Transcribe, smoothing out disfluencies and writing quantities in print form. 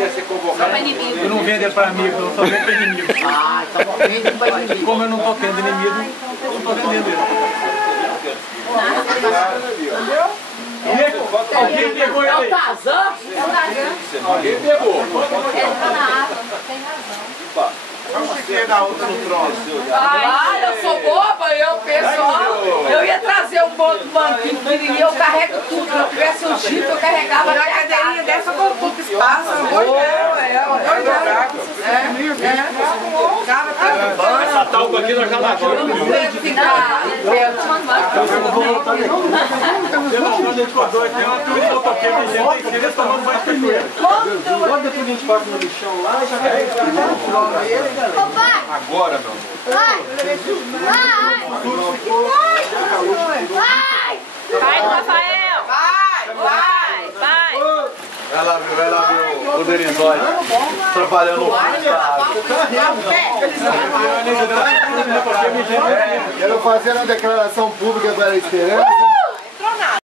ia ser convocado. Eu não vendo para amigo, eu só vendo para inimigo. Ah, então vende para inimigo. Como eu não tô tendo inimigo, eu não tô vendendo ele. Alguém pegou ele É o aí. Tarzan? Alguém pegou. Ele tá na água, tem razão. Vamos seguir na outra no trono. Ai, eu sou boba, eu penso, ó, eu ia trazer um banquinho pequenininho, eu carrego tudo. Se eu tivesse um jipe, eu carregava na cadeirinha dessa com pouco espaço. Essa talpa aqui nós já lavamos. Eu não vejo ficar em pé. Eu vou voltar daqui. Quando a gente acordou aqui, uma turma de motoqueiro de gente em cima tomando banho de cachoeira. Quando depois a gente passa no lixão lá, já carrega tudo. Papai! Agora, meu amor. Vai! Vai! Vai, Rafael! Vai! Vai lá ver o Derisóide trabalhando no fundo da água. Quero fazer uma declaração pública para a esperança.